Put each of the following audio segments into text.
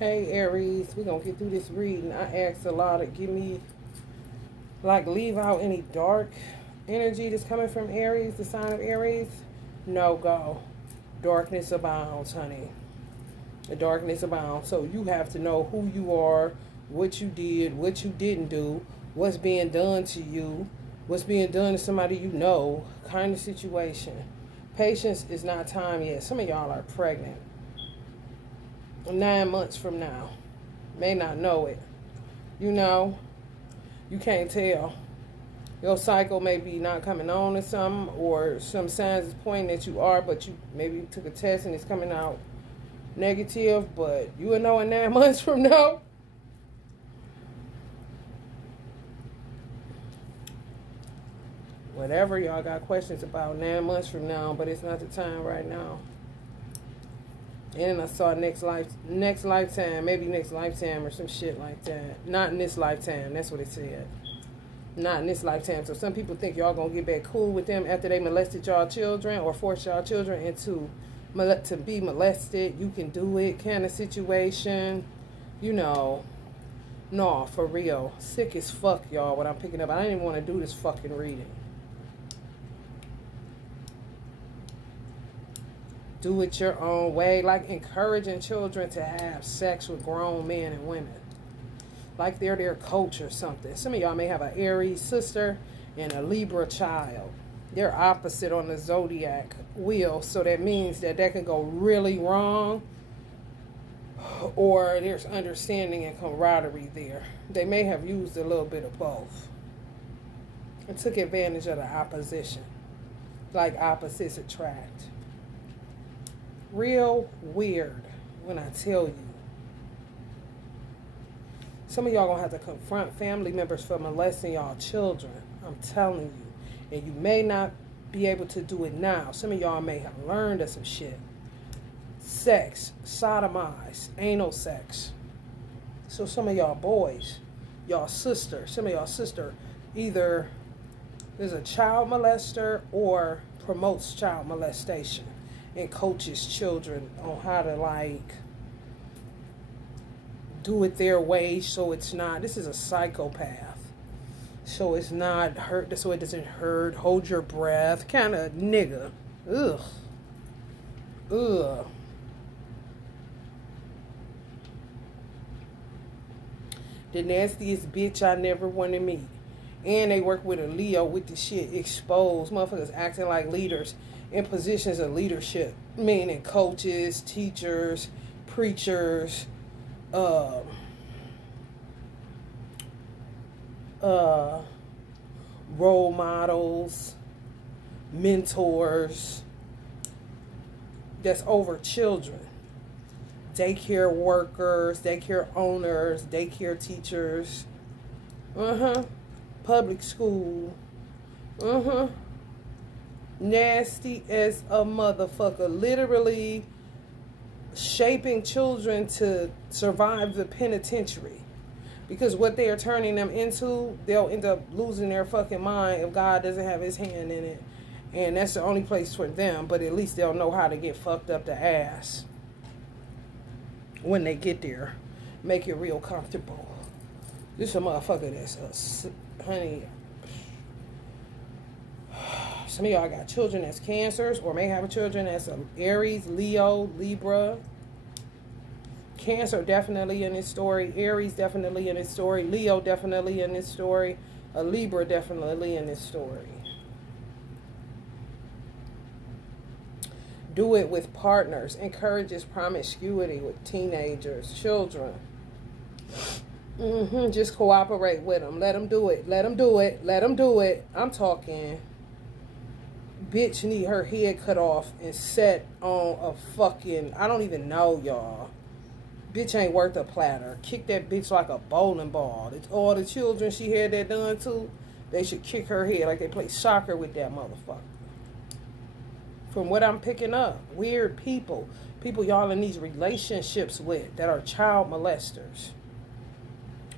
Hey Aries, we're gonna get through this reading. I asked a lot to give me, like, leave out any dark energy that's coming from Aries, the sign of Aries. No go. Darkness abounds, honey. The darkness abounds. So you have to know who you are, what you did, what you didn't do, what's being done to you, what's being done to somebody you know, kind of situation. Patience is not time yet. Some of y'all are pregnant. 9 months from now. May not know it. You know, you can't tell. Your cycle may be not coming on or something, or some signs is pointing that you are, but you maybe took a test and it's coming out negative, but you will know in 9 months from now. Whatever y'all got questions about 9 months from now, but it's not the time right now. And I saw next lifetime, maybe next lifetime or some shit like that. Not in this lifetime, that's what it said. Not in this lifetime. So some people think y'all gonna get back cool with them after they molested y'all children or forced y'all children into to be molested. You can do it kind of situation. You know, no, for real. Sick as fuck, y'all, what I'm picking up. I didn't even want to do this fucking reading. Do it your own way, like encouraging children to have sex with grown men and women. Like they're their coach or something. Some of y'all may have an Aries sister and a Libra child. They're opposite on the zodiac wheel, so that means that can go really wrong, or there's understanding and camaraderie there. They may have used a little bit of both and took advantage of the opposition, like opposites attract. Real weird when I tell you. Some of y'all gonna have to confront family members for molesting y'all children. I'm telling you. And you may not be able to do it now. Some of y'all may have learned of some shit. Sex, sodomize, anal sex. So some of y'all boys, y'all sister, some of y'all sister either is a child molester or promotes child molestation and coaches children on how to, like, do it their way, so it's not, this is a psychopath, so it's not hurt, so it doesn't hurt, hold your breath, kind of nigga. Ugh. The nastiest bitch I never want to meet. And they work with a Leo with the shit exposed. Motherfuckers acting like leaders in positions of leadership, meaning coaches, teachers, preachers, role models, mentors, that's over children. Daycare workers, daycare owners, daycare teachers, public school, nasty as a motherfucker, literally shaping children to survive the penitentiary. Because what they are turning them into, they'll end up losing their fucking mind if God doesn't have his hand in it. And that's the only place for them, but at least they'll know how to get fucked up the ass when they get there. Make it real comfortable. This is a motherfucker that's honey. Some of y'all got children that's Cancers, or may have children that's Aries, Leo, Libra. Cancer definitely in this story. Aries definitely in this story. Leo definitely in this story. A Libra definitely in this story. Do it with partners. Encourages promiscuity with teenagers, children. Just cooperate with them. Let them do it. Let them do it. Let them do it. I'm talking. Bitch need her head cut off and set on a fucking, I don't even know, y'all. Bitch ain't worth a platter. Kick that bitch like a bowling ball. It's all the children she had that done to, they should kick her head like they play soccer with that motherfucker. From what I'm picking up, weird people. People y'all in these relationships with that are child molesters.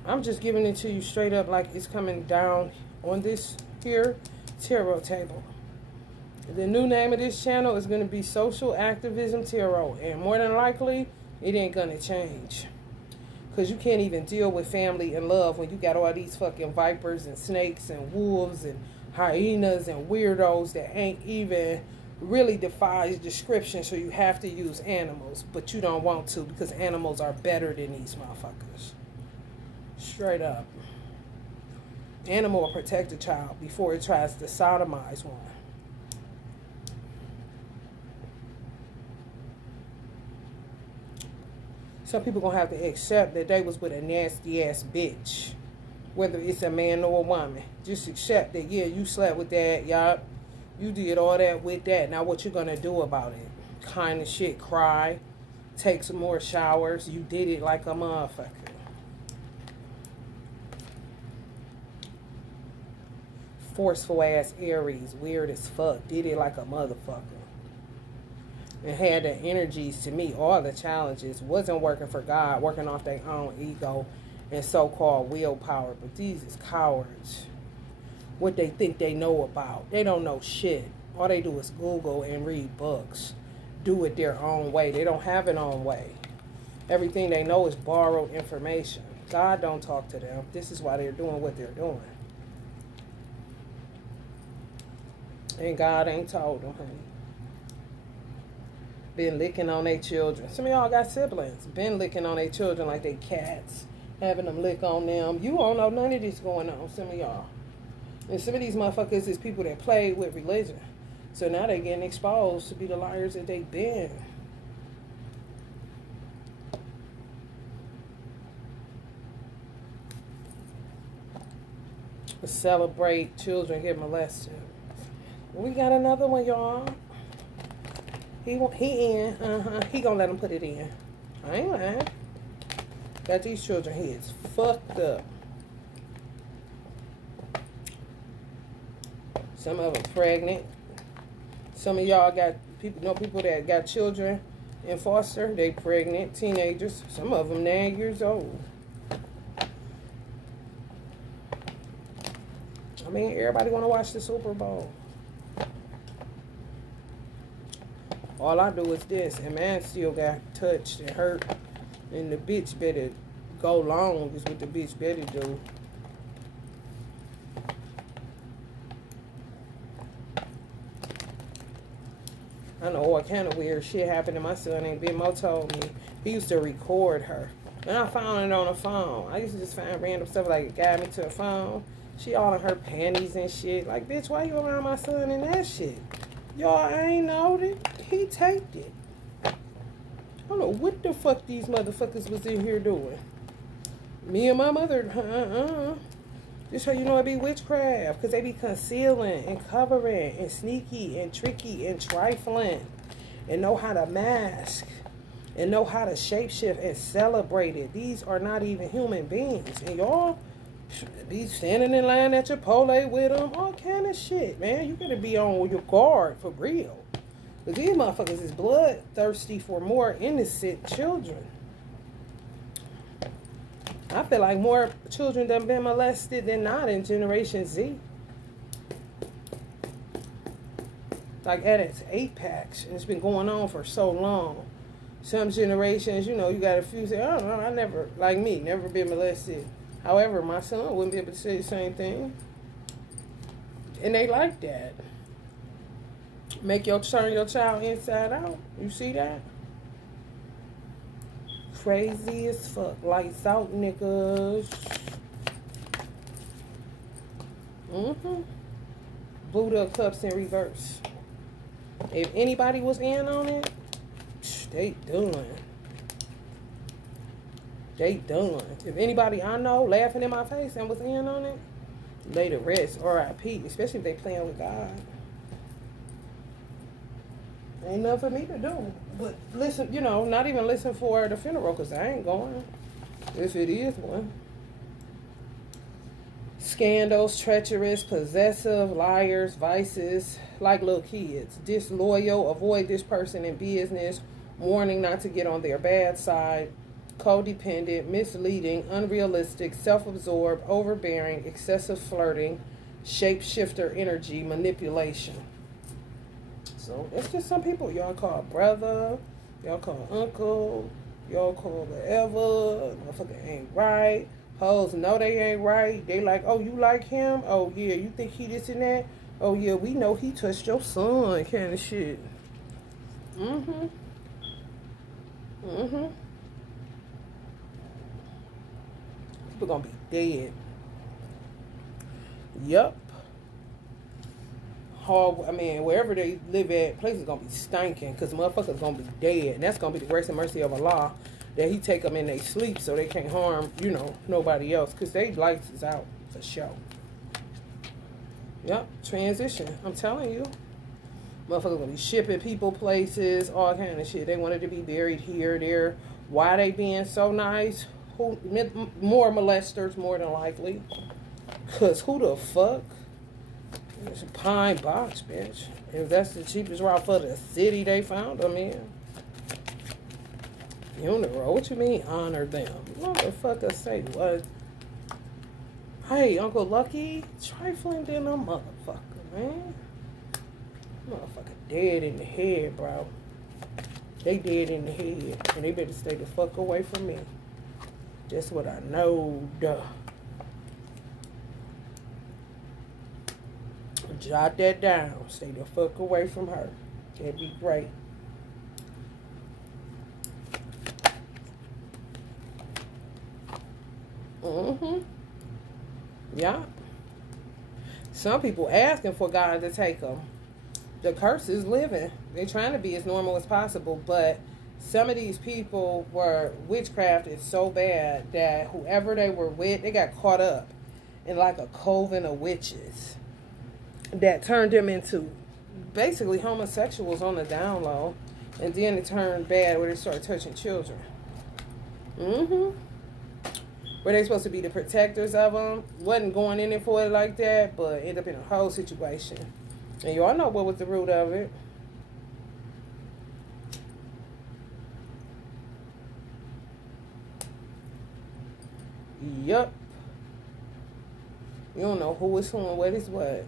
I'm just giving it to you straight up like it's coming down on this here tarot table. The new name of this channel is going to be Social Activism Tarot. And more than likely, it ain't going to change. Because you can't even deal with family and love when you got all these fucking vipers and snakes and wolves and hyenas and weirdos that ain't even really defies description. So you have to use animals, but you don't want to because animals are better than these motherfuckers. Straight up. Animal will protect a child before it tries to sodomize one. Some people gonna have to accept that they was with a nasty ass bitch, whether it's a man or a woman. Just accept that, yeah, you slept with that, y'all. You did all that with that. Now what you gonna do about it? Kind of shit, cry, take some more showers. You did it like a motherfucker. Forceful ass Aries, weird as fuck. Did it like a motherfucker. And had the energies to meet all the challenges. Wasn't working for God, working off their own ego and so-called willpower. But these is cowards. What they think they know about. They don't know shit. All they do is Google and read books. Do it their own way. They don't have an own way. Everything they know is borrowed information. God don't talk to them. This is why they're doing what they're doing. And God ain't told them, honey. Been licking on their children. Some of y'all got siblings. Been licking on their children like they cats. Having them lick on them. You don't know none of this going on, some of y'all. And some of these motherfuckers is people that play with religion. So now they're getting exposed to be the liars that they've been. Celebrate children get molested. We got another one, y'all. He in. He gonna let him put it in. I ain't lying. Got these children heads fucked up. Some of them pregnant. Some of y'all got people that got children in foster. They pregnant, teenagers. Some of them 9 years old. I mean, everybody want to watch the Super Bowl. All I do is this, and man still got touched and hurt. And the bitch better go long is what the bitch better do. I know all kind of weird shit happened to my son, and Big Mo told me. He used to record her. And I found it on the phone. I used to just find random stuff like it got me to the phone. She all in her panties and shit. Like, bitch, why you around my son and that shit? Y'all, I ain't know that. He taped it. I don't know what the fuck these motherfuckers was in here doing. Me and my mother, Just so you know, it be witchcraft. Because they be concealing and covering and sneaky and tricky and trifling. And know how to mask. And know how to shapeshift and celebrate it. These are not even human beings. And y'all be standing in line at Chipotle with them. All kind of shit, man. You gotta be on your guard for real. Because these motherfuckers is bloodthirsty for more innocent children. I feel like more children done been molested than not in Generation Z. Like at its apex. And it's been going on for so long. Some generations, you know, you got a few say, I don't know, I never, like me, never been molested. However, my son wouldn't be able to say the same thing. And they like that. Turn your child inside out. You see that? Crazy as fuck. Lights out, niggas. Buddha cups in reverse. If anybody was in on it, they done. They done. If anybody I know laughing in my face and was in on it, lay to rest. R.I.P. Especially if they playing with God. Ain't nothing for me to do. But listen, you know, not even listen for the funeral because I ain't going. If it is one. Scandals, treacherous, possessive, liars, vices, like little kids. Disloyal, avoid this person in business. Warning not to get on their bad side. Codependent, misleading, unrealistic, self-absorbed, overbearing, excessive flirting, shapeshifter energy, manipulation. So that's just some people y'all call brother, y'all call uncle, Y'all call whatever. Motherfucker ain't right. Hoes know they ain't right. They like, oh, you like him? Oh, yeah, you think he this and that? Oh, yeah, we know he touched your son, kind of shit. Mm-hmm. Mm-hmm. People gonna be dead. Yup. I mean, wherever they live at, places gonna be stinking because motherfuckers gonna be dead. And that's gonna be the grace and mercy of Allah that he take them in their sleep so they can't harm, you know, nobody else because they lights is out for sure. Yep, transition. I'm telling you. Motherfuckers gonna be shipping people places, all kind of shit. They wanted to be buried here, there. Why they being so nice? Who more molesters, more than likely. Cause who the fuck? It's a pine box, bitch. If that's the cheapest route for the city they found them in. Funeral. What you mean honor them? Motherfucker say what? Hey, Uncle Lucky, trifling than a motherfucker, man. Motherfucker dead in the head, bro. They dead in the head. And they better stay the fuck away from me. That's what I know, duh. Jot that down. Stay the fuck away from her. That'd be great. Mm-hmm. Yeah. Some people asking for God to take them. The curse is living. They're trying to be as normal as possible, but some of these people were, witchcraft is so bad that whoever they were with, they got caught up in like a coven of witches that turned them into basically homosexuals on the down low, and then it turned bad where they started touching children. Mm-hmm. Were they supposed to be the protectors of them? Wasn't going in it for it like that, but ended up in a whole situation. And y'all know what was the root of it. Yup. You don't know who is who and what is what.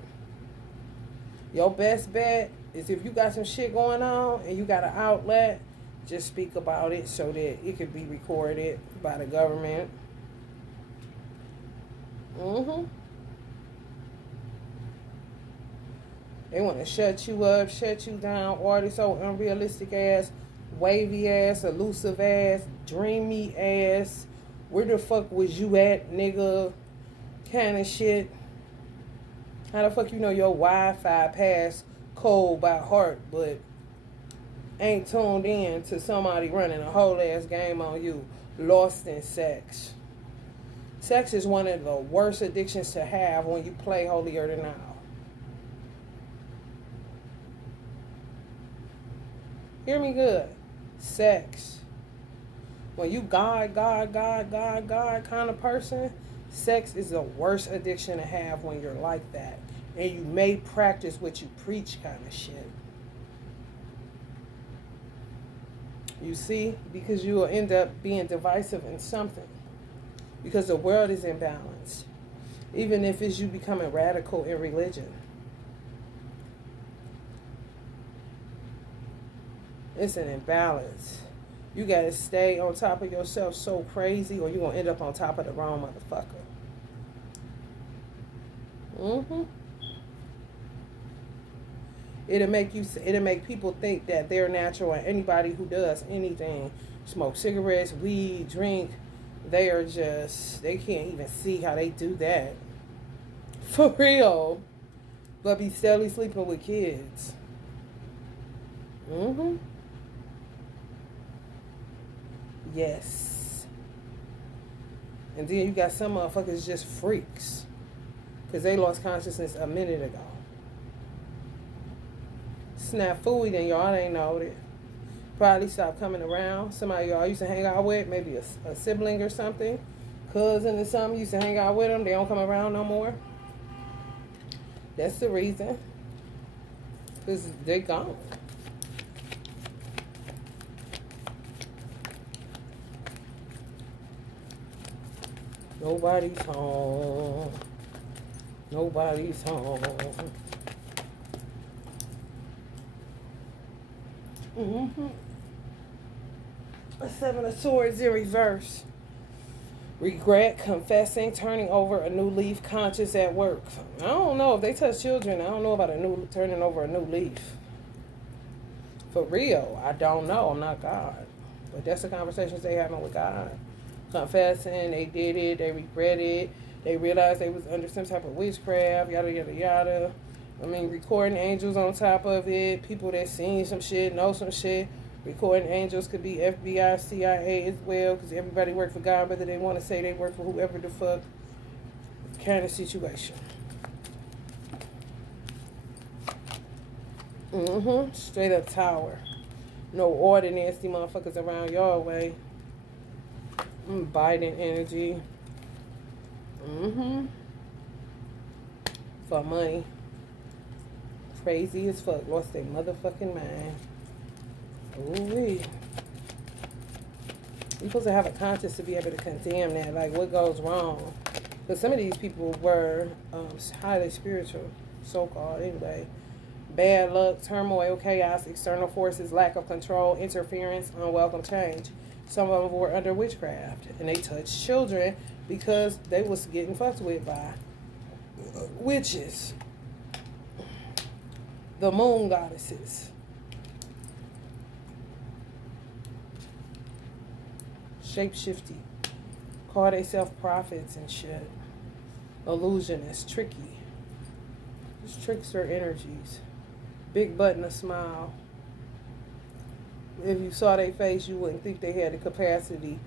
Your best bet is if you got some shit going on and you got an outlet, just speak about it so that it could be recorded by the government. Mm-hmm. They want to shut you up, shut you down, all this old unrealistic ass, wavy ass, elusive ass, dreamy ass, where the fuck was you at, nigga, kind of shit. How the fuck you know your Wi-Fi pass code by heart, but ain't tuned in to somebody running a whole ass game on you, lost in sex. Sex is one of the worst addictions to have when you play holier than thou. Hear me good. Sex. When you God kind of person, sex is the worst addiction to have when you're like that. And you may practice what you preach kind of shit. You see? Because you will end up being divisive in something. Because the world is imbalanced. Even if it's you becoming radical in religion. It's an imbalance. You got to stay on top of yourself so crazy or you're going to end up on top of the wrong motherfucker. Mm-hmm. It'll make people think that they're natural, and anybody who does anything, smoke cigarettes, weed, drink, they can't even see how they do that. For real. But be steadily sleeping with kids. Mm-hmm. Yes. And then you got some motherfuckers just freaks. Because they lost consciousness a minute ago. Snafu, then y'all ain't know it. Probably stopped coming around. Somebody y'all used to hang out with, maybe a sibling or something. Cousin or something, used to hang out with them. They don't come around no more. That's the reason. Because they gone. Nobody's home. Nobody's home. Mm-hmm. A Seven of Swords in reverse. Regret, confessing, turning over a new leaf, conscious at work. I don't know if they touch children. I don't know about turning over a new leaf. For real, I don't know. I'm not God. But that's the conversations they having with God. Confessing, they did it, they regretted, they realized they was under some type of witchcraft, yada, yada, yada. I mean, recording angels on top of it. People that seen some shit, know some shit. Recording angels could be FBI, CIA as well, because everybody work for God, whether they want to say they work for whoever the fuck kind of situation. Straight up Tower. No order nasty motherfuckers around your way. Biden energy. For money. Crazy as fuck. Lost their motherfucking mind. Ooh-wee. You're supposed to have a conscience to be able to condemn that. Like, what goes wrong? Because some of these people were highly spiritual, so-called, anyway. Bad luck, turmoil, chaos, external forces, lack of control, interference, unwelcome change. Some of them were under witchcraft. And they touched children because they was getting fucked with by witches. The moon goddesses. Shape-shifty. Call themselves prophets and shit. Illusionists. Tricky. Just trickster energies. Big button, a smile. If you saw their face, you wouldn't think they had the capacity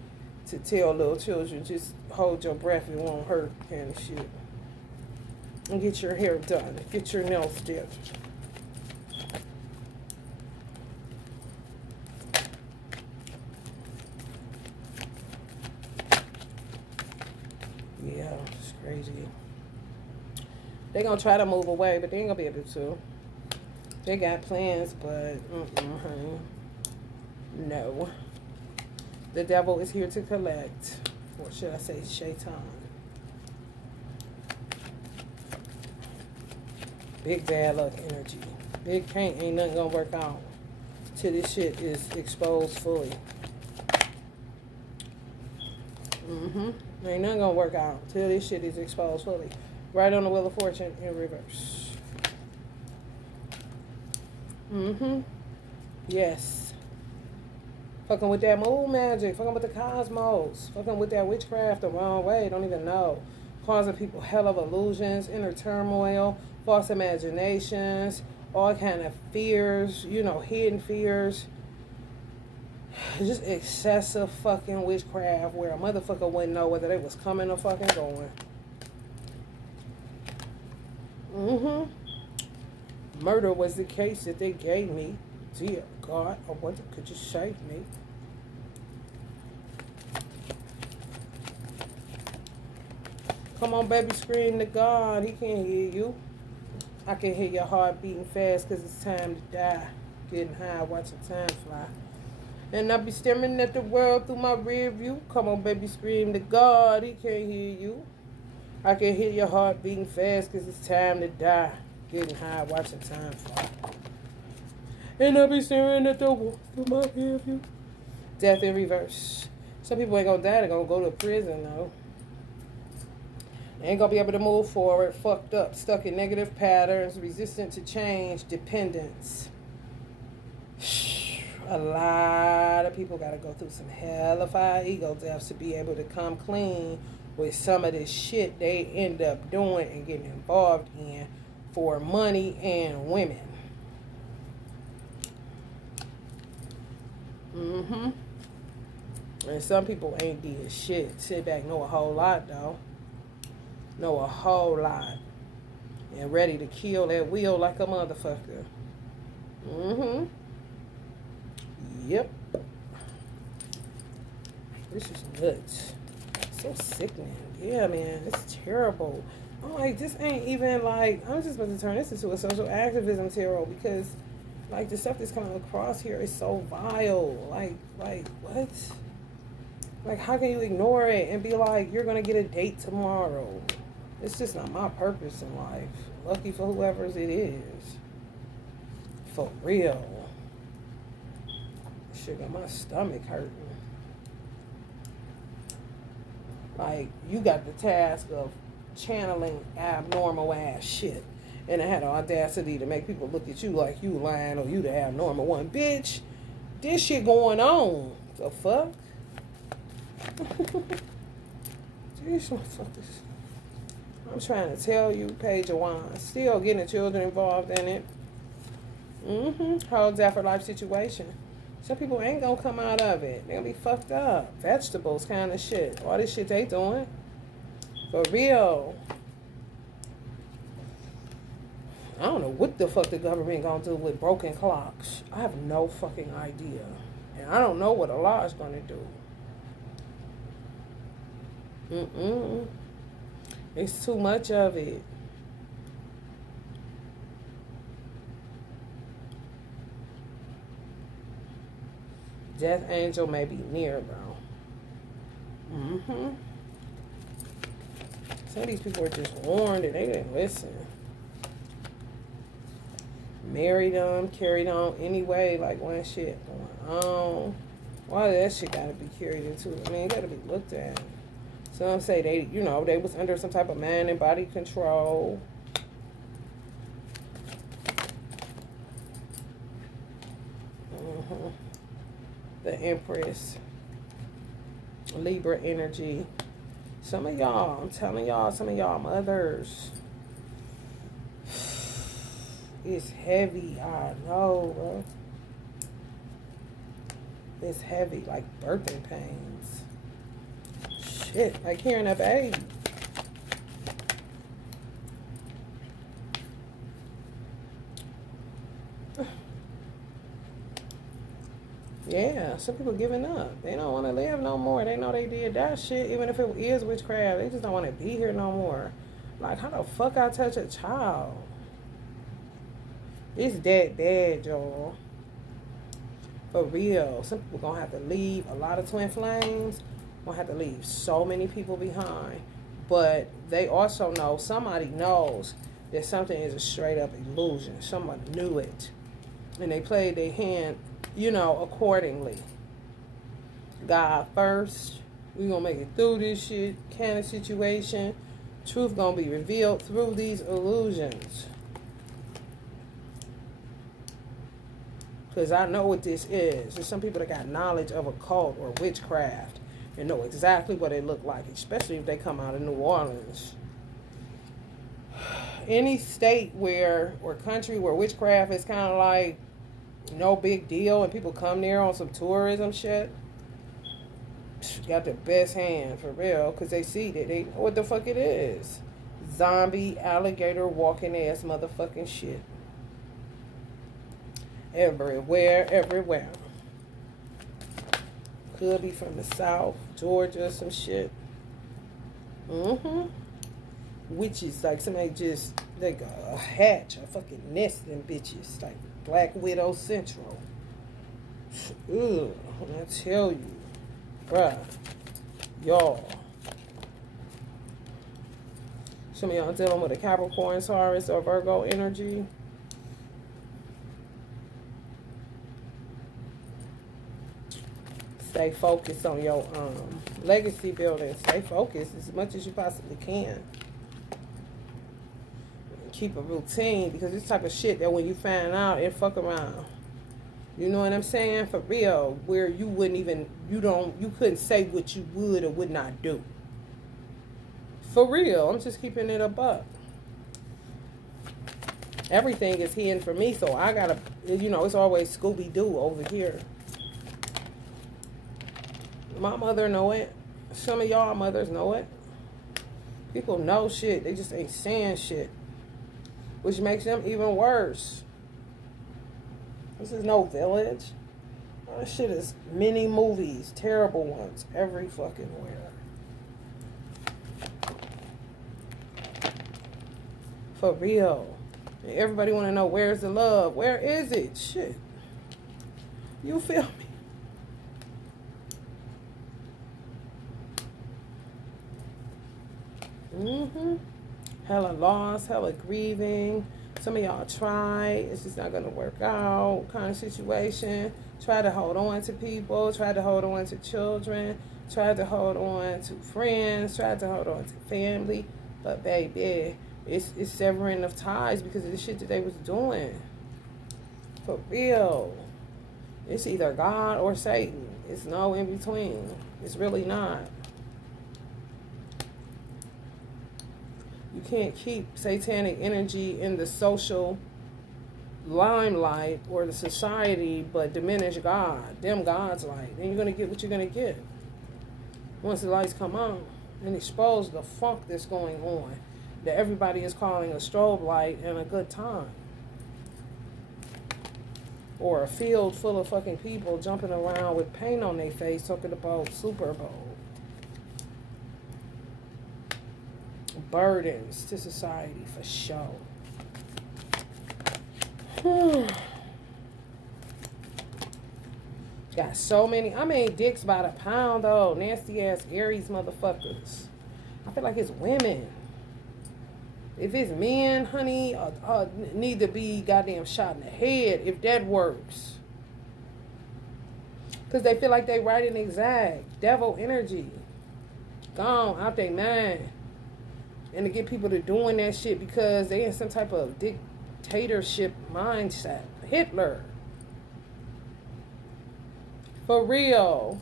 to tell little children, just hold your breath, it won't hurt, kind of shit. And get your hair done. Get your nails did. Yeah, it's crazy. They're going to try to move away, but they ain't going to be able to. They got plans, but honey. No. The devil is here to collect. Or should I say Shaitan. Big bad luck energy. Big paint ain't nothing going to work out till this shit is exposed fully. Ain't nothing gonna work out till this shit is exposed fully. Right on the Wheel of Fortune in reverse. Yes. Fucking with that moon magic. Fucking with the cosmos. Fucking with that witchcraft the wrong way. Don't even know. Causing people hell of illusions, inner turmoil, false imaginations, all kind of fears, you know, hidden fears. Just excessive fucking witchcraft where a motherfucker wouldn't know whether they was coming or fucking going. Murder was the case that they gave me. Dear God, I wonder, could you save me? Come on, baby, scream to God. He can't hear you. I can hear your heart beating fast because it's time to die. Getting high, watching time fly. And I be staring at the world through my rear view. Come on, baby, scream to God. He can't hear you. I can hear your heart beating fast because it's time to die. Getting high, watching time fly. And I be staring at the world through my rear view. Death in reverse. Some people ain't gonna die. They're gonna go to prison, though. They ain't gonna be able to move forward. Fucked up. Stuck in negative patterns. Resistant to change. Dependence. A lot of people got to go through some hellified ego deaths to be able to come clean with some of this shit they end up doing and getting involved in for money and women. And some people ain't did shit. Sit back, know a whole lot, though. Know a whole lot. And ready to kill that wheel like a motherfucker. Yep. This is nuts. So sickening. Yeah, man. It's terrible. I'm like, this ain't even like, I'm just about to turn this into a social activism tarot because, like, the stuff that's coming across here is so vile. Like, what? Like, how can you ignore it and be like, you're going to get a date tomorrow? It's just not my purpose in life. Lucky for whoever's it is. For real. Shit got my stomach hurting. Like, you got the task of channeling abnormal ass shit. And I had the audacity to make people look at you like you lying or you the abnormal one. Bitch, this shit going on. The fuck? These motherfuckers. I'm trying to tell you, Page of Wands. Still getting the children involved in it. Whole after life situation. Some people ain't gonna come out of it. They're gonna be fucked up. Vegetables kind of shit. All this shit they doing. For real. I don't know what the fuck the government gonna do with broken clocks. I have no fucking idea. And I don't know what a law is gonna do. It's too much of it. Death angel may be near, bro. Some of these people are just warned and they didn't listen. Married them, carried on anyway, like one shit going on. Why that shit gotta be carried into? I mean, it gotta be looked at. Some say they, you know, they was under some type of mind and body control. The Empress. Libra energy. Some of y'all, I'm telling y'all, some of y'all mothers. It's heavy, I know, bro. It's heavy, like birthing pains. Shit, like hearing a baby. Yeah, some people giving up. They don't want to live no more. They know they did that shit. Even if it is witchcraft, they just don't want to be here no more. Like, how the fuck I touch a child? It's that bad, y'all. For real. Some people gonna have to leave. A lot of twin flames gonna have to leave so many people behind. But they also know, somebody knows that something is a straight up illusion. Someone knew it. And they played their hand, you know, accordingly. God first. We gonna make it through this shit kind of situation. Truth gonna be revealed through these illusions. Because I know what this is. There's some people that got knowledge of occult or witchcraft and know exactly what it look like, especially if they come out of New Orleans. Any state where, or country where witchcraft is kind of like no big deal and people come there on some tourism shit, got the best hand, for real, because they see that they know what the fuck it is. Zombie, alligator, walking ass motherfucking shit. Everywhere, everywhere. Could be from the South, Georgia, some shit. Witches, like somebody just, like a hatch, a fucking nest in bitches, like Black Widow Central. Ugh, I tell you, bruh, y'all. Some of y'all dealing with a Capricorn, Taurus, or Virgo energy. Stay focused on your legacy building. Stay focused as much as you possibly can. Keep a routine, because this type of shit that when you find out, it fuck around. You know what I'm saying? For real, where you wouldn't even, you couldn't say what you would or would not do. For real, I'm just keeping it a buck. Everything is hidden for me, so I gotta, you know, it's always Scooby-Doo over here. My mother know it. Some of y'all mothers know it. People know shit. They just ain't saying shit. Which makes them even worse. This is no village. All this shit is mini movies. Terrible ones. Every fucking where. For real. And everybody want to know, where's the love? Where is it? Shit. You feel me? Hella loss, hella grieving. Some of y'all try, it's just not gonna work out kind of situation. Try to hold on to people, try to hold on to children, Tried to hold on to friends. Tried to hold on to family. But, baby, it's severing of ties because of the shit that they was doing. For real. It's either God or Satan. It's no in between. It's really not. You can't keep satanic energy in the social limelight or the society, but diminish God. Dim God's light. Then you're going to get what you're going to get. Once the lights come on and expose the funk that's going on, that everybody is calling a strobe light and a good time. Or a field full of fucking people jumping around with paint on their face talking about Super Bowl. Burdens to society for sure. Got so many. I mean, dicks by the pound, though. Nasty ass Aries motherfuckers. I feel like it's women. If it's men, honey, need to be goddamn shot in the head if that works. Because they feel like they right and exact. Devil energy. Gone out their mind. And to get people to doing that shit because they in some type of dictatorship mindset. Hitler. For real.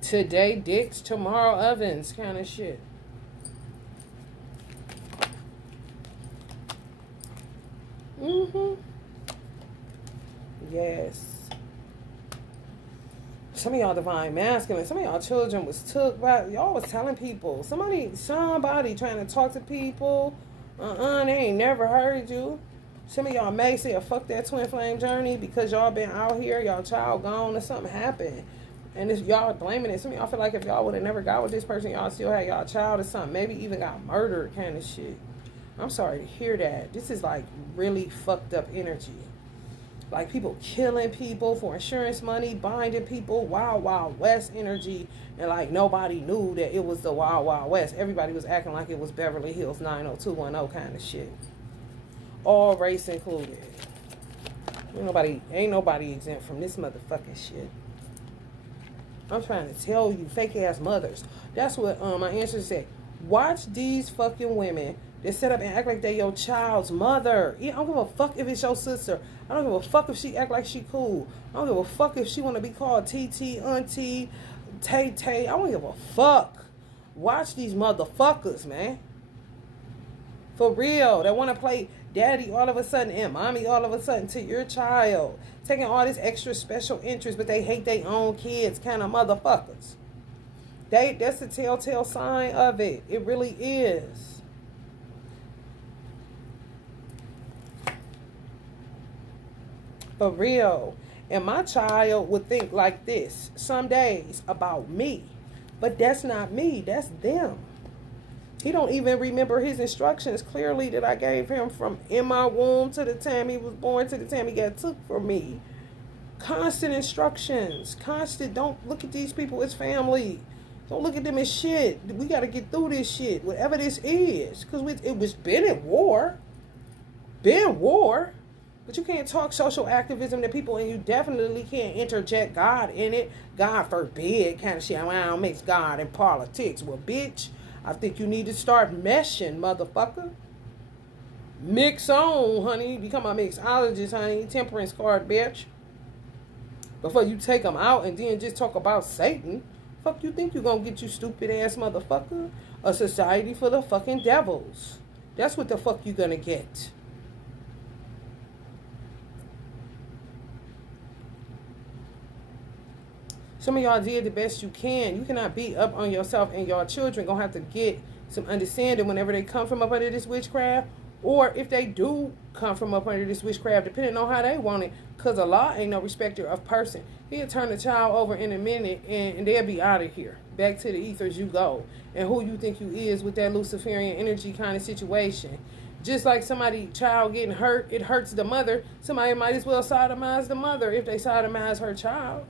Today dicks, tomorrow ovens kind of shit. Yes. Some of y'all divine masculine. Some of y'all children was took by, y'all was telling people. Somebody trying to talk to people. They ain't never heard you. Some of y'all may say, fuck that twin flame journey because y'all been out here, y'all child gone or something happened. And it's y'all blaming it. Some of y'all feel like if y'all would have never got with this person, y'all still had y'all child or something. Maybe even got murdered kind of shit. I'm sorry to hear that. This is like really fucked up energy. Like people killing people for insurance money, binding people, wild, wild west energy. And like nobody knew that it was the wild, wild west. Everybody was acting like it was Beverly Hills 90210 kind of shit. All race included. Ain't nobody exempt from this motherfucking shit. I'm trying to tell you, fake ass mothers. That's what my ancestors said. Watch these fucking women that set up and act like they your child's mother. I don't give a fuck if it's your sister. I don't give a fuck if she act like she cool. I don't give a fuck if she want to be called TT, auntie, Tay. I don't give a fuck. Watch these motherfuckers, man. For real. They want to play daddy all of a sudden and mommy all of a sudden to your child. Taking all this extra special interest, but they hate their own kids kind of motherfuckers. That's a telltale sign of it. It really is. For real. And my child would think like this some days about me. But that's not me. That's them. He don't even remember his instructions clearly that I gave him from in my womb to the time he was born to the time he got took from me. Constant instructions. Constant. Don't look at these people as family. Don't look at them as shit. We got to get through this shit. Whatever this is. Because it was been at war. Been war. But you can't talk social activism to people and you definitely can't interject God in it. God forbid kind of shit. I don't mix God and politics. Well, bitch, I think you need to start meshing, motherfucker. Mix on, honey. Become a mixologist, honey. Temperance card, bitch. Before you take them out and then just talk about Satan. Fuck you think you gonna get, you stupid ass motherfucker? A society full of fucking devils. That's what the fuck you gonna get. Some of y'all did the best you can. You cannot beat up on yourself, and your children gonna have to get some understanding whenever they come from up under this witchcraft, or if they do come from up under this witchcraft, depending on how they want it, because Allah ain't no respecter of person. He'll turn the child over in a minute, and they'll be out of here. Back to the ethers you go. And who you think you is with that Luciferian energy kind of situation. Just like somebody, child getting hurt, it hurts the mother. Somebody might as well sodomize the mother if they sodomize her child.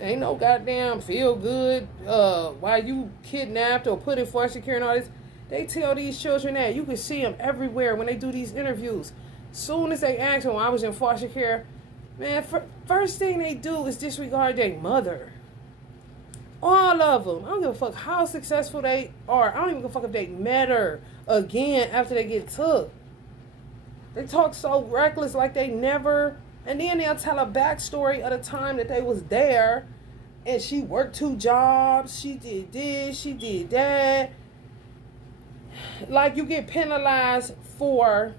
Ain't no goddamn feel good while you kidnapped or put in foster care and all this. They tell these children that. You can see them everywhere when they do these interviews. Soon as they ask them, I was in foster care, man, first thing they do is disregard their mother. All of them. I don't give a fuck how successful they are. I don't even give a fuck if they met her again after they get took. They talk so reckless like they never... And then they'll tell a backstory of the time that they was there. And she worked 2 jobs. She did this. She did that. Like you get penalized for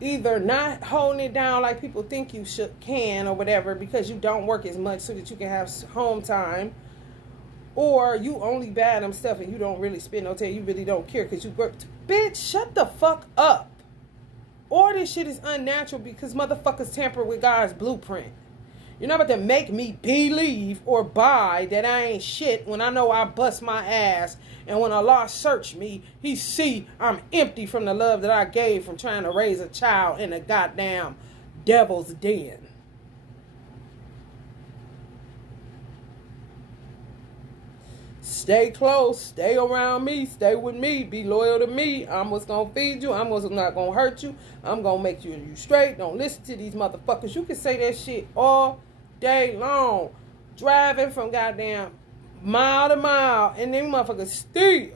either not holding it down like people think you can or whatever because you don't work as much so that you can have home time. Or you only buy them stuff and you don't really spend no time. You really don't care because you worked. Bitch, shut the fuck up. All this shit is unnatural because motherfuckers tamper with God's blueprint. You're not about to make me believe or buy that I ain't shit when I know I bust my ass. And when Allah search me, He see I'm empty from the love that I gave from trying to raise a child in a goddamn devil's den. Stay close, stay around me, stay with me, be loyal to me. I'm what's gonna feed you, I'm what's not gonna hurt you, I'm gonna make you straight. Don't listen to these motherfuckers. You can say that shit all day long. Driving from goddamn mile to mile, and them motherfuckers still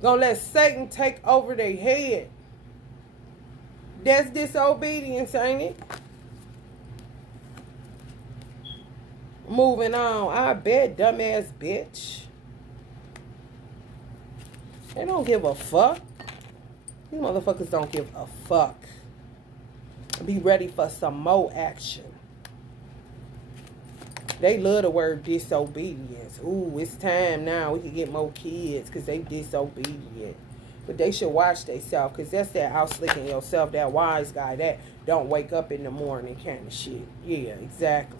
gonna let Satan take over their head. That's disobedience, ain't it? Moving on. I bet, dumbass bitch. They don't give a fuck. These motherfuckers don't give a fuck. Be ready for some more action. They love the word disobedience. Ooh, it's time now. We can get more kids because they disobedient. But they should watch themselves because that's that out slicking yourself, that wise guy that don't wake up in the morning kind of shit. Yeah, exactly.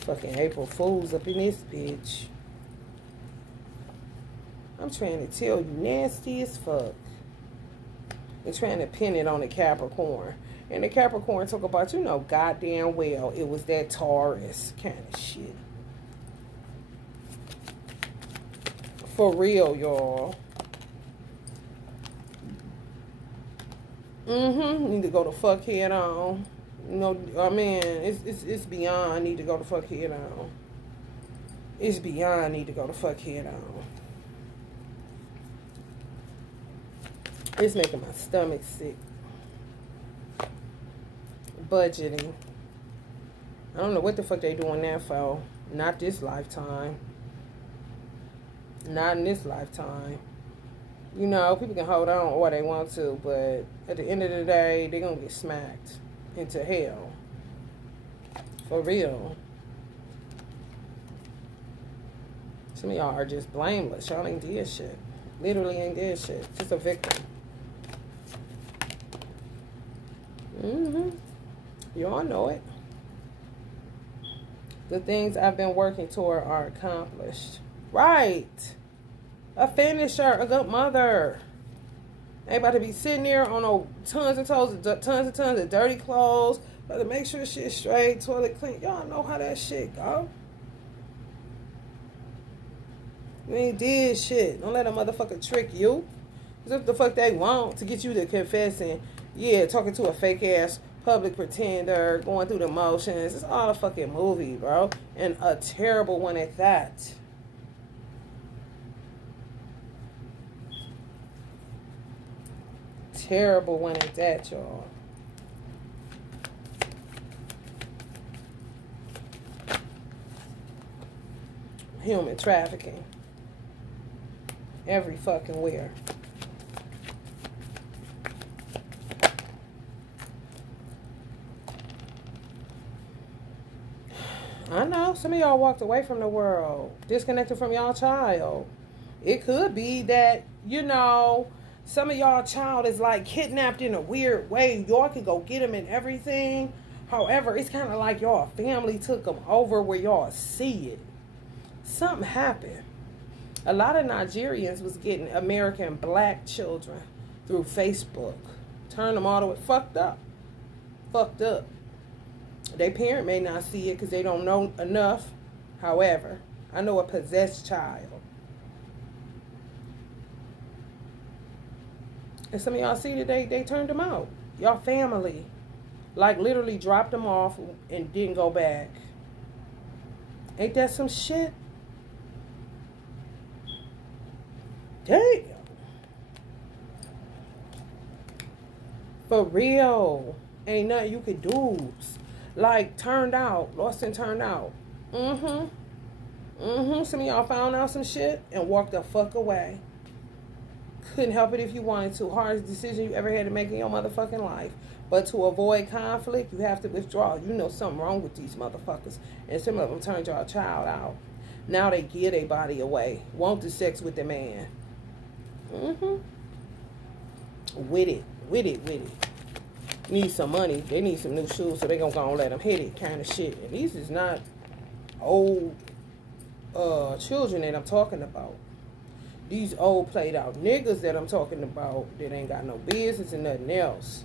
Fucking April Fools up in this bitch. I'm trying to tell you, nasty as fuck. They're trying to pin it on the Capricorn. And the Capricorn talk about, you know, goddamn well, it was that Taurus kind of shit. For real, y'all. Need to go the fuck head on. You know, I mean, it's beyond need to go the fuck head on. It's beyond need to go the fuck head on. It's making my stomach sick. Budgeting. I don't know what the fuck they doing that for. Not this lifetime. Not in this lifetime. You know, people can hold on all they want to, but at the end of the day, they're going to get smacked into hell. For real. Some of y'all are just blameless. Y'all ain't did shit. Literally ain't did shit. Just a victim. Y'all know it. The things I've been working toward are accomplished. Right. A finisher, a good mother. Ain't about to be sitting there on no tons and tons of dirty clothes. About to make sure shit's straight, toilet clean. Y'all know how that shit go. You ain't did shit. Don't let a motherfucker trick you. Because if the fuck they want to get you to confessing, yeah, talking to a fake ass public pretender, going through the motions. It's all a fucking movie, bro. And a terrible one at that. Terrible one at that, y'all. Human trafficking. Every fucking where. I know some of y'all walked away from the world, disconnected from y'all child. It could be that, you know, some of y'all child is like kidnapped in a weird way. Y'all could go get them and everything. However, it's kind of like y'all family took them over where y'all see it. Something happened. A lot of Nigerians was getting American black children through Facebook. Turned them all the way fucked up. Fucked up. Their parent may not see it because they don't know enough. However, I know a possessed child. And some of y'all see that they turned them out. Y'all family. Like, literally dropped them off and didn't go back. Ain't that some shit? Damn. For real. Ain't nothing you could do. Like, turned out. Lost and turned out. Some of y'all found out some shit and walked the fuck away. Couldn't help it if you wanted to. Hardest decision you ever had to make in your motherfucking life. But to avoid conflict, you have to withdraw. You know something wrong with these motherfuckers. And some of them turned your child out. Now they give their body away. Want the sex with the man. With it. Need some money. They need some new shoes, so they gonna go and let them hit it kind of shit. And these is not old children that I'm talking about. These old played out niggas that I'm talking about that ain't got no business and nothing else.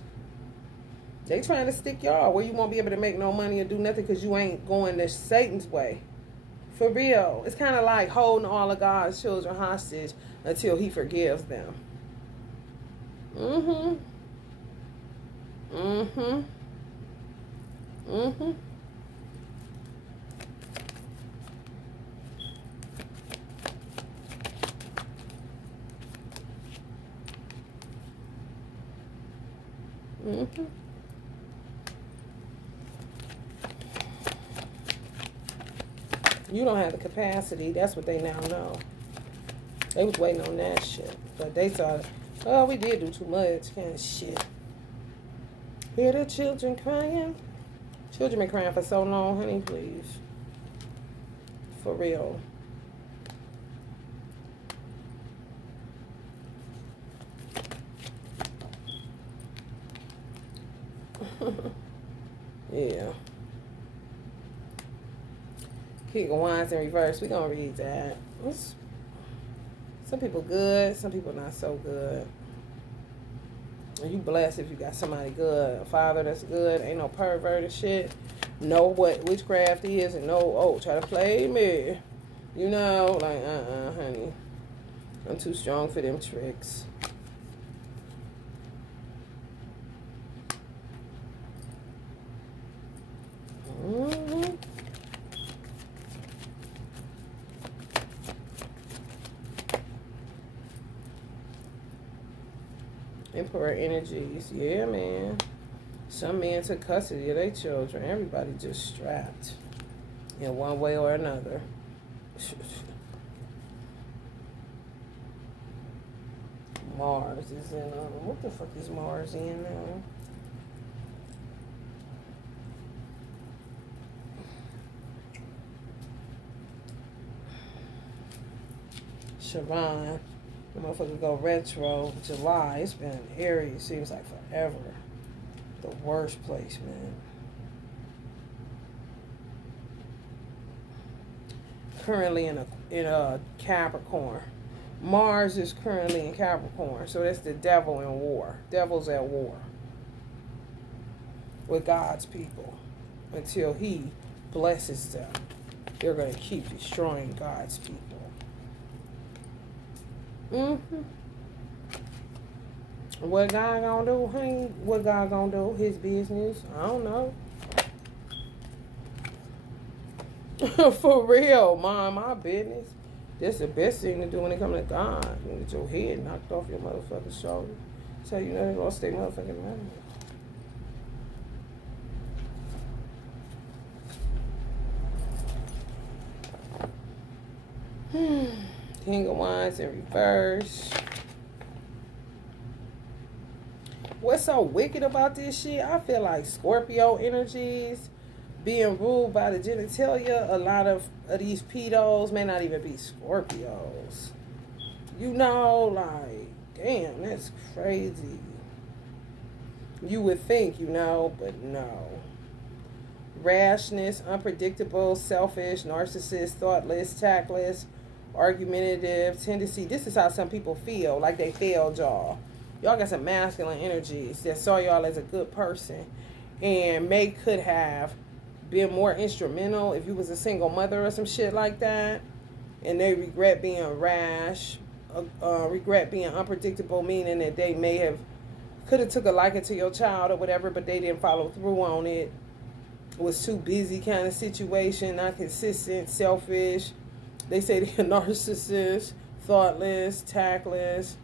They trying to stick y'all where you won't be able to make no money or do nothing because you ain't going the Satan's way. For real. It's kind of like holding all of God's children hostage until he forgives them. You don't have the capacity. That's what they now know. They was waiting on that shit. But they thought, oh, we did do too much kind of shit. Hear the children crying? Children been crying for so long, honey, please. For real. Yeah. King of Wands in reverse. We're going to read that. Some people good. Some people not so good. And you blessed if you got somebody good. A father that's good. Ain't no pervert and shit. Know what witchcraft is. And know, oh, try to play me. You know, like, honey. I'm too strong for them tricks. Emperor energies. Yeah, man. Some men took custody of their children. Everybody just strapped in one way or another. Mars is in, what the fuck is Mars in now? Sharon. The motherfucker go retro July. It's been Aries. Seems like forever. The worst place, man. Currently in a Capricorn. Mars is currently in Capricorn. So that's the devil in war. Devil's at war with God's people. Until he blesses them. They're going to keep destroying God's people. What God gonna do, honey? What God gonna do? His business. I don't know. For real, mind my business. That's the best thing to do when it comes to God. You get your head knocked off your motherfucking shoulder. So you know they're gonna stay motherfucking around. King of Wands in reverse. What's so wicked about this shit? I feel like Scorpio energies being ruled by the genitalia. A lot of these pedos may not even be Scorpios. You know, like, damn, that's crazy. You would think, you know, but no. Rashness, unpredictable, selfish, narcissist, thoughtless, tactless, argumentative, tendency. This is how some people feel, like they failed y'all. Y'all got some masculine energies that saw y'all as a good person and could have been more instrumental if you was a single mother or some shit like that. And they regret being rash, regret being unpredictable, meaning that they may have could have took a liking to your child or whatever, but they didn't follow through on it. Was too busy kind of situation, not consistent, selfish. They say they're narcissist, thoughtless, tactless,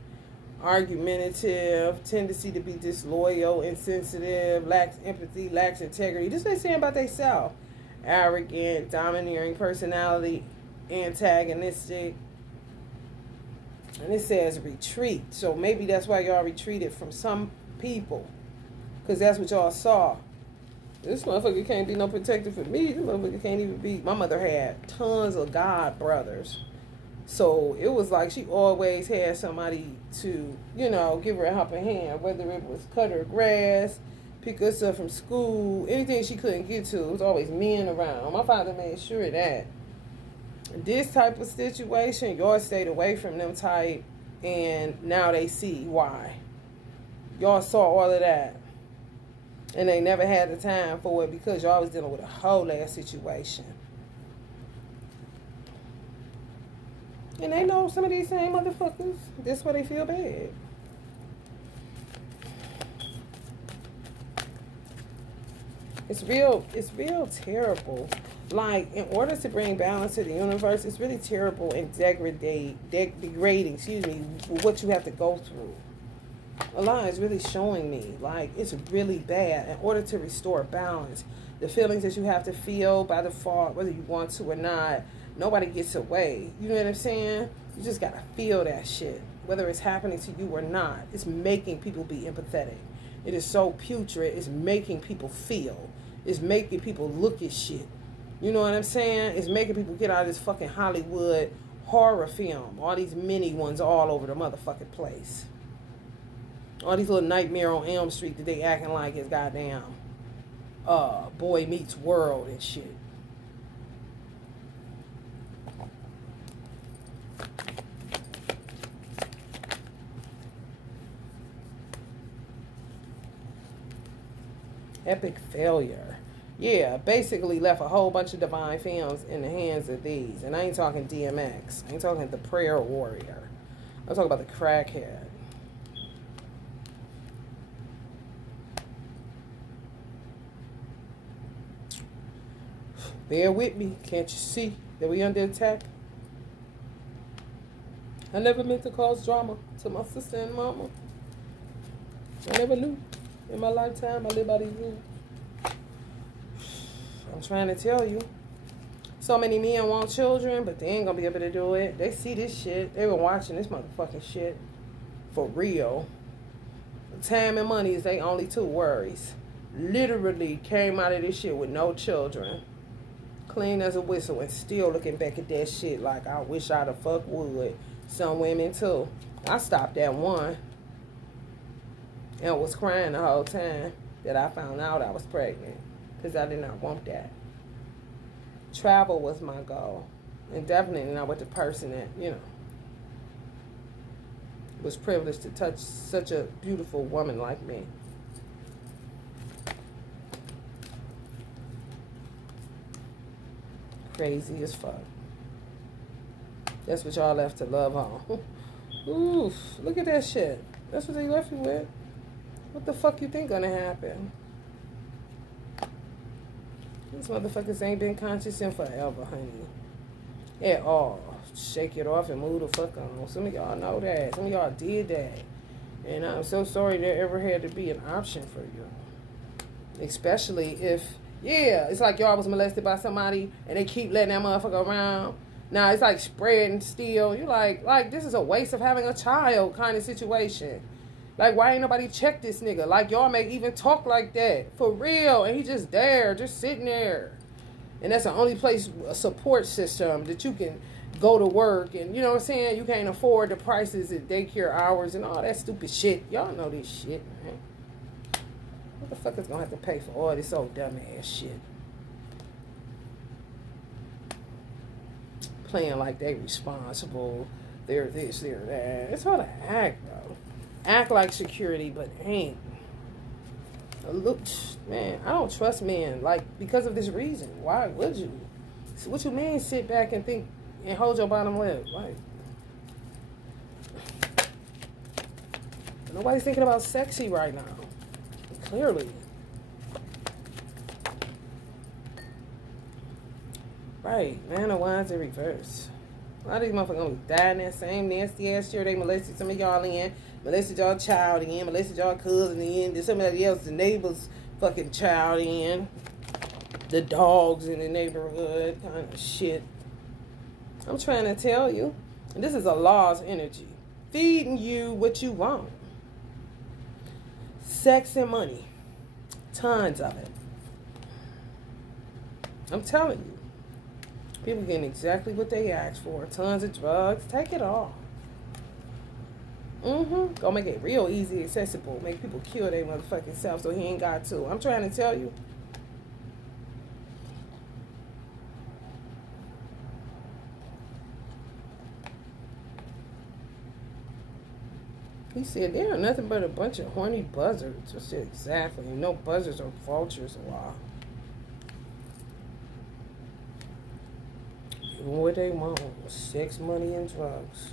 argumentative, tendency to be disloyal, insensitive, lacks empathy, lacks integrity. This they saying about themselves. Arrogant, domineering personality, antagonistic. And it says retreat. So maybe that's why y'all retreated from some people. Because that's what y'all saw. This motherfucker can't be no protector for me. This motherfucker can't even be. My mother had tons of god brothers. So it was like she always had somebody to, you know, give her a helping hand. Whether it was cut her grass, pick us up from school, anything she couldn't get to. It was always men around. My father made sure of that. This type of situation, y'all stayed away from them type. And now they see why. Y'all saw all of that. And they never had the time for it because y'all was dealing with a whole ass situation. And they know some of these same motherfuckers, that's why they feel bad. It's real terrible. Like, in order to bring balance to the universe, it's really terrible and degrading, what you have to go through. Allah is really showing me, like, it's really bad. In order to restore balance, the feelings that you have to feel by default, whether you want to or not, nobody gets away. You know what I'm saying? You just got to feel that shit. Whether it's happening to you or not, it's making people be empathetic. It is so putrid. It's making people feel. It's making people look at shit. You know what I'm saying? It's making people get out of this fucking Hollywood horror film. All these mini ones all over the motherfucking place. All these little Nightmare on Elm Street that they acting like it's goddamn Boy Meets World and shit. Epic failure. Yeah, basically left a whole bunch of divine films in the hands of these. And I ain't talking DMX. I ain't talking the prayer warrior. I'm talking about the crackhead. Bear with me. Can't you see that we under attack? I never meant to cause drama to my sister and mama. I never knew. In my lifetime, I live by these rules. I'm trying to tell you. So many men want children, but they ain't gonna be able to do it. They see this shit. They been watching this motherfucking shit. For real. Time and money is they only two worries. Literally came out of this shit with no children. Clean as a whistle and still looking back at that shit like I wish I'd have fuck would. Some women too. I stopped at one. And was crying the whole time that I found out I was pregnant. Because I did not want that. Travel was my goal. And definitely not with the person that, you know, was privileged to touch such a beautiful woman like me. Crazy as fuck. That's what y'all left to love on. Oof, look at that shit. That's what they left you with. What the fuck you think gonna happen? These motherfuckers ain't been conscious in forever, honey. At all. Shake it off and move the fuck on. Some of y'all know that. Some of y'all did that. And I'm so sorry there ever had to be an option for you. Especially if, yeah, it's like y'all was molested by somebody and they keep letting that motherfucker around. Now it's like spreading still. You like this is a waste of having a child kind of situation. Like, why ain't nobody check this nigga? Like, y'all may even talk like that. For real. And he just there, just sitting there. And that's the only place, a support system that you can go to work. And, you know what I'm saying? You can't afford the prices at daycare hours and all that stupid shit. Y'all know this shit, man. What the fuck is going to have to pay for all this old dumb ass shit? Playing like they responsible. They're this, they're that. It's hard to act, bro. Act like security, but ain't. Look, man, I don't trust men, like, because of this reason. Why would you? So what you mean sit back and think and hold your bottom lip? Like, Nobody's thinking about sexy right now. Clearly. Right. Man of Wands in reverse. A lot of these motherfuckers gonna be dying that same nasty ass shit. They molested some of y'all in. Molested y'all child in. Molested y'all cousin in. There's somebody else, the neighbor's fucking child in. The dogs in the neighborhood. Kind of shit. I'm trying to tell you. And this is a law's energy. Feeding you what you want. Sex and money. Tons of it. I'm telling you. People getting exactly what they asked for. Tons of drugs. Take it all. Gonna make it real easy, accessible. Make people kill their motherfucking self so he ain't got to. I'm trying to tell you. He said they are nothing but a bunch of horny buzzards. I said exactly. No buzzards or vultures a while. Doing what they want. Sex, money, and drugs.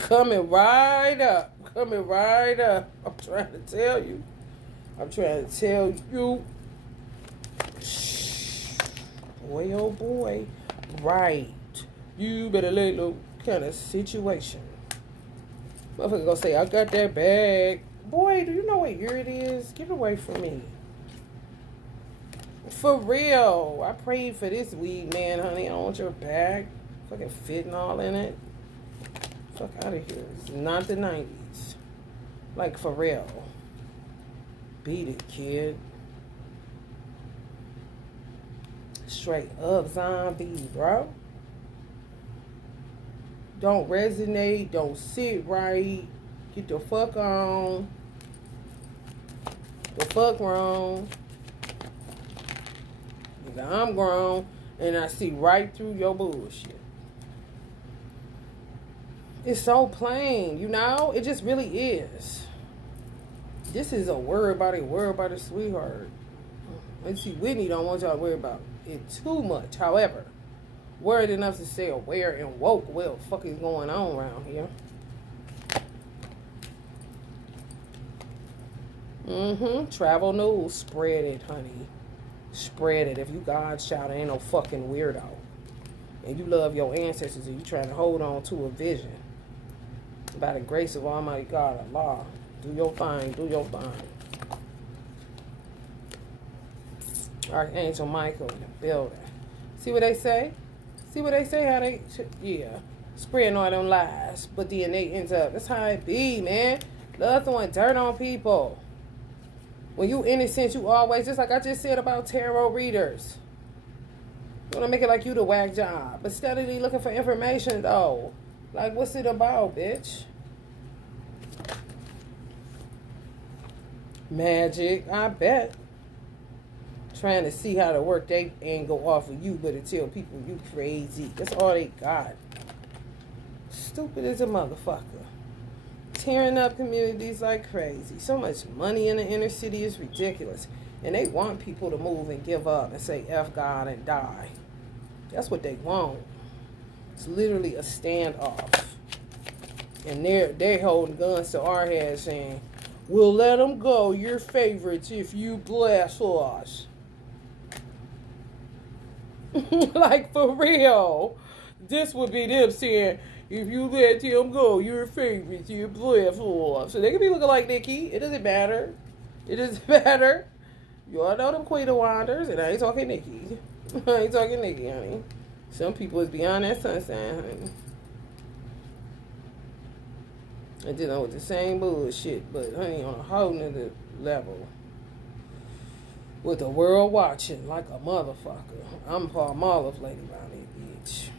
Coming right up. Coming right up. I'm trying to tell you. I'm trying to tell you. Boy, oh boy. Right. You better let no kind of situation. Motherfucker gonna say, I got that bag. Boy, do you know what year it is? Get away from me. For real. I prayed for this weed, man, honey. I don't want your bag. Fucking fentanyl in it. Fuck out of here. It's not the 90s. Like, for real. Beat it, kid. Straight up zombie, bro. Don't resonate. Don't sit right. Get the fuck on. The fuck wrong. Nigga, I'm grown. And I see right through your bullshit. It's so plain, you know? It just really is. This is a word about it, sweetheart. And see, Whitney don't want y'all to worry about it too much. However, word enough to say aware and woke. What the fuck is going on around here? Travel news. Spread it, honey. Spread it. If you God's child, ain't no fucking weirdo. And you love your ancestors and you trying to hold on to a vision. By the grace of Almighty God, Allah. Do your thing. Do your thing. Archangel Michael in the building. See what they say? See what they say? How they, yeah. Spreading all them lies. But then they ends up, that's how it be, man. Love throwing dirt on people. When you innocent, you always, just like I just said about tarot readers. You want to make it like you the whack job. But steadily looking for information, though. Like, what's it about, bitch? Magic, I bet. Trying to see how to work they angle off of you, but to tell people you crazy. That's all they got. Stupid as a motherfucker. Tearing up communities like crazy. So much money in the inner city is ridiculous. And they want people to move and give up and say F God and die. That's what they want. It's literally a standoff. And they're holding guns to our heads saying, we'll let them go, your favorites, if you bless us. Like, for real. This would be them saying, if you let him go, your favorites, you bless us. So they can be looking like Nikki. It doesn't matter. It doesn't matter. You all know them Queen of Wonders, and I ain't talking Nikki. I ain't talking Nikki, honey. Some people is beyond that sunshine, honey. And dealing with the same bullshit, but honey, on a whole nother level. With the world watching like a motherfucker. I'm Palmolive Lady Bonnie, bitch.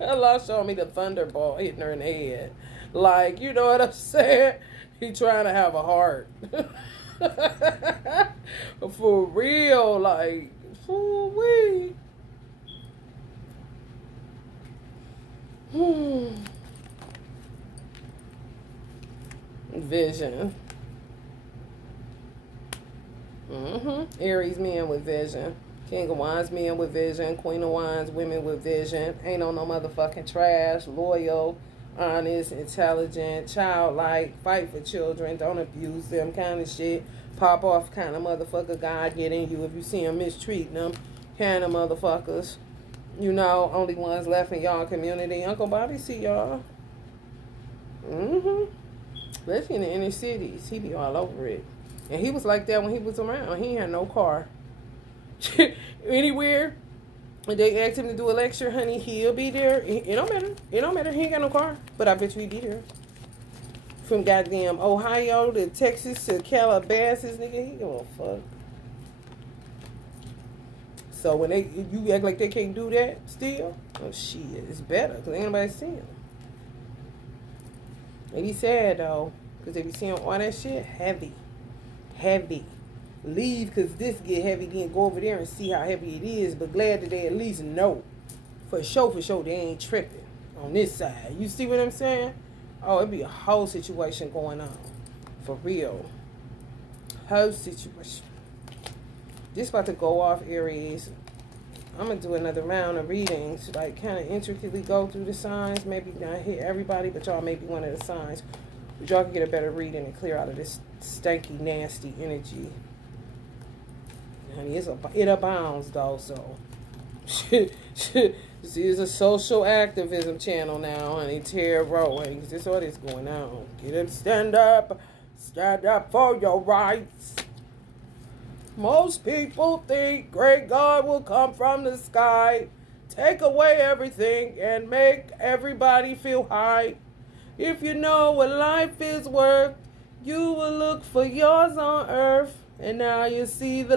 Allah showed me the thunderbolt hitting her in the head. Like, you know what I'm saying? He trying to have a heart. For real, like, for we. Vision. Aries men with vision. King of Wands men with vision. Queen of Wands women with vision. Ain't on no motherfucking trash. Loyal, honest, intelligent, childlike, fight for children, don't abuse them kind of shit. Pop off kind of motherfucker. God get in you if you see them mistreating them kind of motherfuckers. You know, only ones left in y'all community. Uncle Bobby see y'all. Especially in the inner cities. He be all over it. And he was like that when he was around. He had no car. Anywhere they asked him to do a lecture, honey, he'll be there. It don't matter. It don't matter. He ain't got no car. But I bet you he'd be there. From goddamn Ohio to Texas to Calabasas, nigga, he give a fuck. So when you act like they can't do that still, oh shit, it's better because ain't nobody see him. They be sad though, because they be seeing all that shit heavy. Leave because this get heavy, then go over there and see how heavy it is, but glad that they at least know. For sure, they ain't tripping on this side. You see what I'm saying? Oh, it'd be a whole situation going on. For real. Whole situation. This about to go off, Aries. I'm going to do another round of readings. Like, kind of intricately go through the signs. Maybe not hit everybody, but y'all may be one of the signs. But y'all can get a better reading and clear out of this stanky, nasty energy. Honey, it abounds, though, so. This is a social activism channel now, honey. Tarot, honey. This all this going on. Get up, stand up. Stand up for your rights. Most people think great God will come from the sky, take away everything, and make everybody feel high. If you know what life is worth, you will look for yours on earth, and now you see the